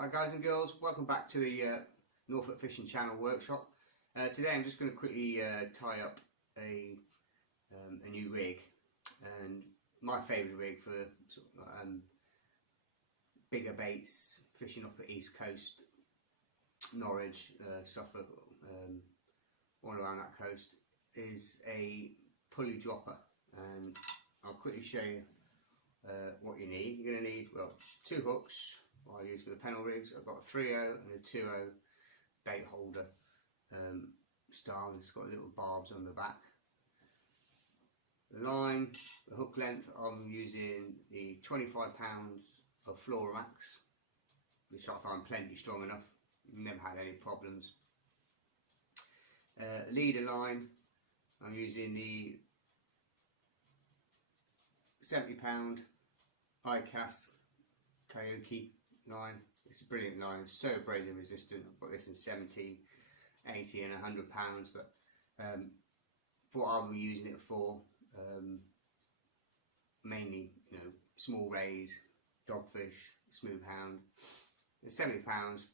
Hi guys and girls, welcome back to the Norfolk Fishing Channel workshop. Today I'm just going to quickly tie up a new rig, and my favourite rig for sort of, bigger baits, fishing off the east coast, Norwich, Suffolk, all around that coast, is a pulley dropper. And I'll quickly show you what you need. You're going to need, well, 2 hooks. I use for the Pennell rigs. I've got a 3/0 and a 2/0 bait holder style. It's got little barbs on the back. The line, the hook length, I'm using the 25 pounds of Floramax, which I find plenty strong enough. Never had any problems. Leader line, I'm using the 70 pound ICAST Coyote line. It's a brilliant line, so abrasive resistant. I've got this in 70, 80 and 100 pounds, but what I'll be using it for, mainly, you know, small rays, dogfish, smooth hound. The 70 pounds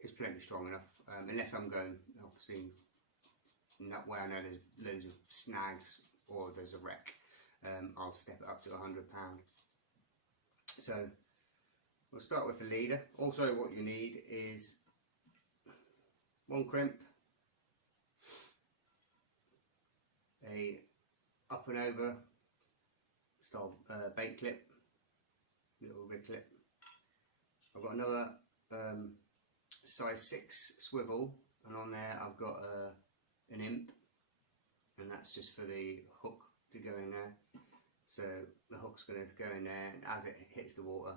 is plenty strong enough, unless I'm going, obviously, in that way I know there's loads of snags or there's a wreck. I'll step it up to 100 pound. So we'll start with the leader. Also, what you need is 1 crimp, a up and over style bait clip, little rig clip. I've got another size 6 swivel, and on there I've got an imp, and that's just for the hook to go in there. So the hook's going to go in there, and as it hits the water,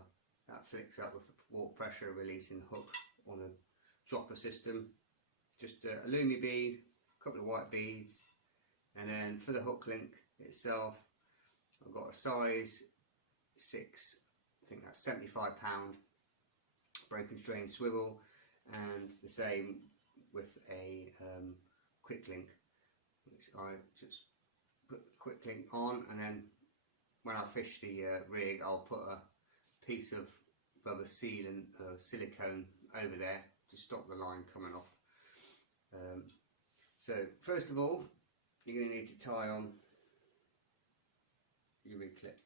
that flicks up with the water pressure, releasing the hook on a dropper system. Just a lumi bead, a couple of white beads, and then for the hook link itself, I've got a size 6, I think that's 75 pound broken strain swivel, and the same with a quick link, which I just put the quick link on, and then when I fish the rig, I'll put a piece of rubber sealant, silicone over there to stop the line coming off. So first of all, you're going to need to tie on your rig clip.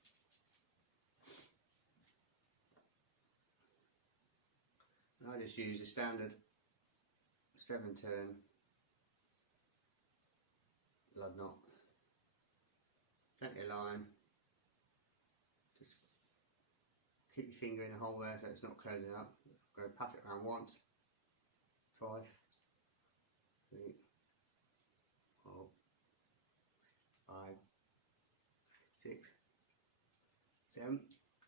And I just use a standard 7-turn blood knot, plenty of line. Just keep your finger in the hole there so it's not closing up. Go pass it around once, twice, 3, 4, 5, 6, 7.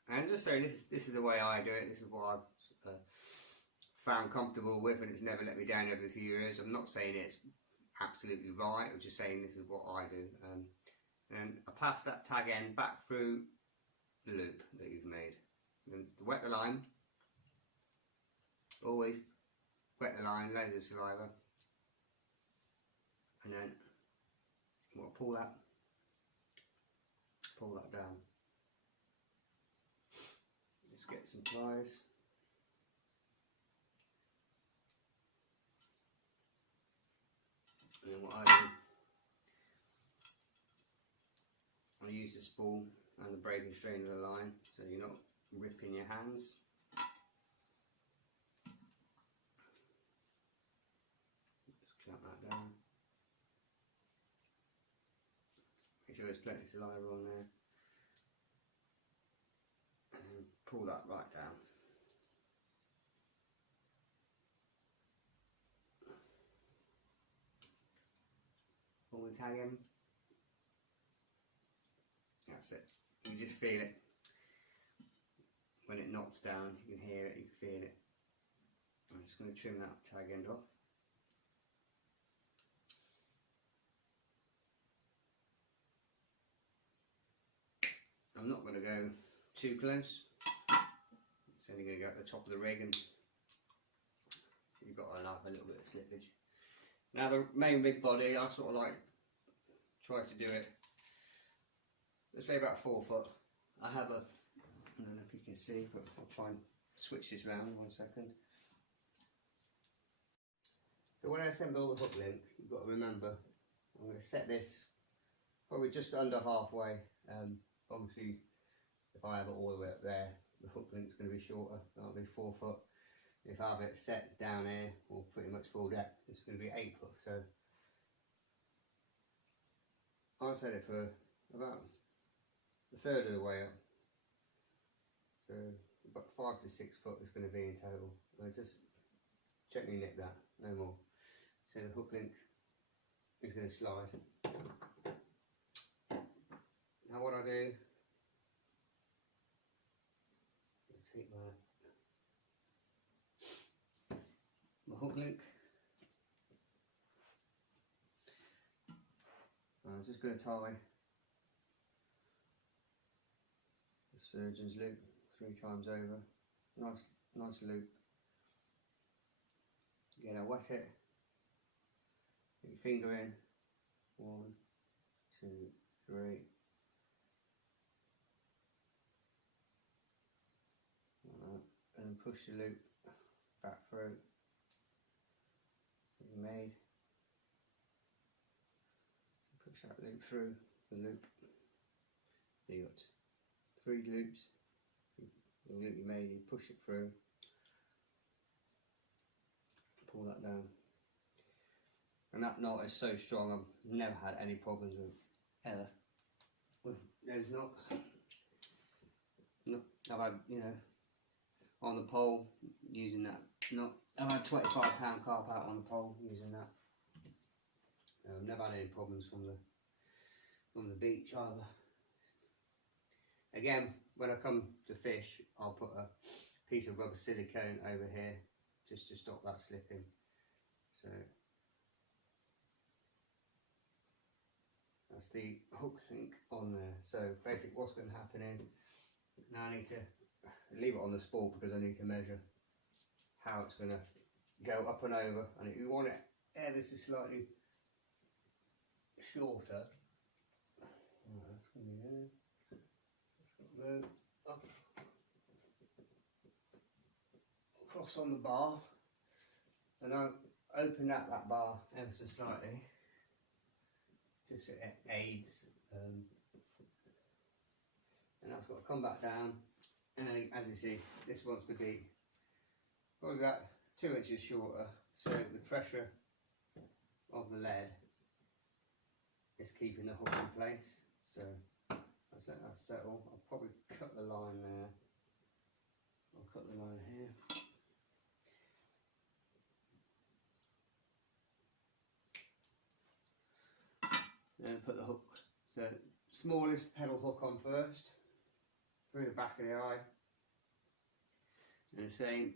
And just so this is the way I do it. This is what I've found comfortable with, and it's never let me down over the years. I'm not saying it's absolutely right. I'm just saying this is what I do. And I pass that tag end back through the loop that you've made. Then wet the line. Always wet the line, loads of saliva, and then we'll pull that down. Just get some pliers. And then what I do, I use the spool and the breaking strain of the line, so you're not ripping your hands. Just clamp that down. Make sure there's plenty of saliva on there, and pull that right down. Pull the tag in. That's it. You just feel it. When it knocks down, you can hear it, you can feel it. I'm just going to trim that tag end off. I'm not going to go too close. It's only going to go at the top of the rig, and you've got to allow a little bit of slippage. Now the main rig body, I sort of like try to do it, let's say about 4 foot. I have a, I don't know if you can see, but I'll try and switch this round 1 second. So when I assemble the hook link, you've got to remember, I'm going to set this probably just under halfway. Obviously, if I have it all the way up there, the hook link's going to be shorter. That'll be 4 foot. If I have it set down here, or pretty much full depth, it's going to be 8 foot. So I'll set it for about a third of the way up. So about 5 to 6 foot is going to be in total. I just gently nip that, no more. So the hook link is going to slide. Now what I do, I'll take my hook link. I'm just going to tie the surgeon's loop 3 times over. Nice loop. Again, I wet it. Put your finger in. 1, 2, 3. And push the loop back through. That you made. Push that loop through the loop. So you got 3 loops. The loop you made, you push it through. Pull that down. And that knot is so strong, I've never had any problems with ever. There's not. I've had, you know, on the pole using that knot. I've had £25 carp out on the pole using that. I've never had any problems from the beach either. Again, when I come to fish, I'll put a piece of rubber silicone over here just to stop that slipping. So that's the hook link on there. So basically what's going to happen is, now I need to leave it on the spool because I need to measure how it's going to go up and over. And if you want it ever so slightly shorter, that's going to be there. It's got to go up across on the bar, and I'll open that bar ever so slightly, just so it aids, and that's got to come back down. And then, as you see, this wants to be probably about 2 inches shorter, so the pressure of the lead is keeping the hook in place. So let's let that settle. I'll probably cut the line there. I'll cut the line here. Then put the hook, so smallest pedal hook on first, through the back of the eye, and the same,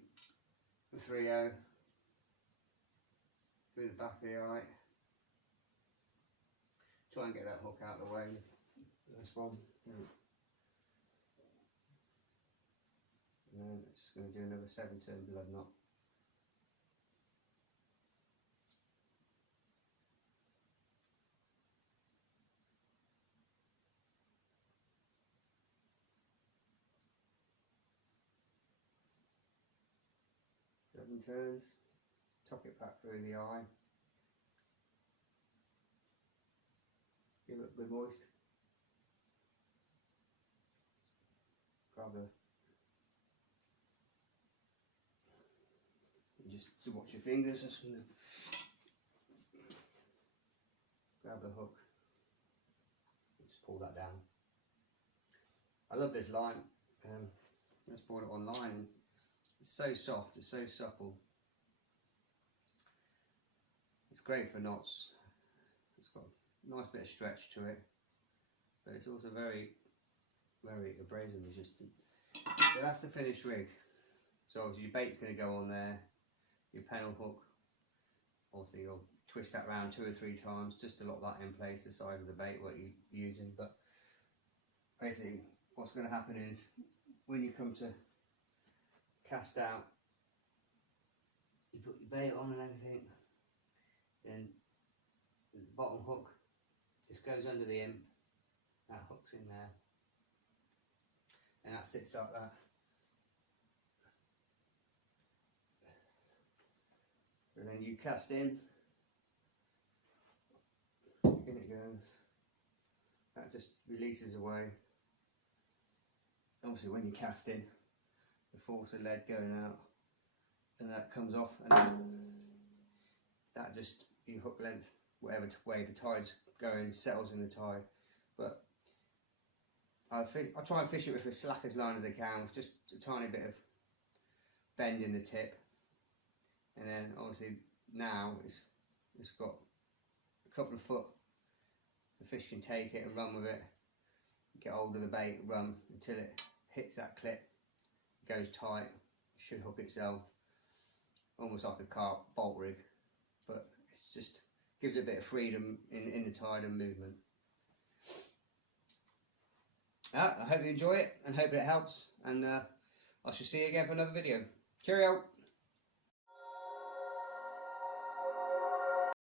the 3/0 through the back of the eye. Try and get that hook out of the way. This one, and then it's going to do another 7-turn blood knot. Turns, tuck it back through the eye, give it a bit moist, grab the, just to watch your fingers, just grab the hook, just pull that down. I love this line, just bought it online. It's so soft, it's so supple. It's great for knots. It's got a nice bit of stretch to it, but it's also very, very abrasion resistant. So that's the finished rig. So obviously your bait's going to go on there, your pennel hook. Obviously you'll twist that round 2 or 3 times just to lock that in place, the size of the bait what you're using. But basically what's going to happen is, when you come to cast out, you put your bait on and everything, then the bottom hook just goes under the imp, that hook's in there, and that sits like that. and then you cast in it goes. That just releases away. Obviously when you cast in, the force of lead going out, and that comes off, and then that just, your hook length, whatever way the tide's going, settles in the tide. But I try and fish it with as slack as line as I can, with just a tiny bit of bend in the tip, and then obviously now it's got a couple of foot. The fish can take it and run with it, get hold of the bait, run until it hits that clip, goes tight, should hook itself, almost like a carp bolt rig, but it's just gives it a bit of freedom in the tide and movement. I hope you enjoy it and hope it helps, and I shall see you again for another video. Cheerio!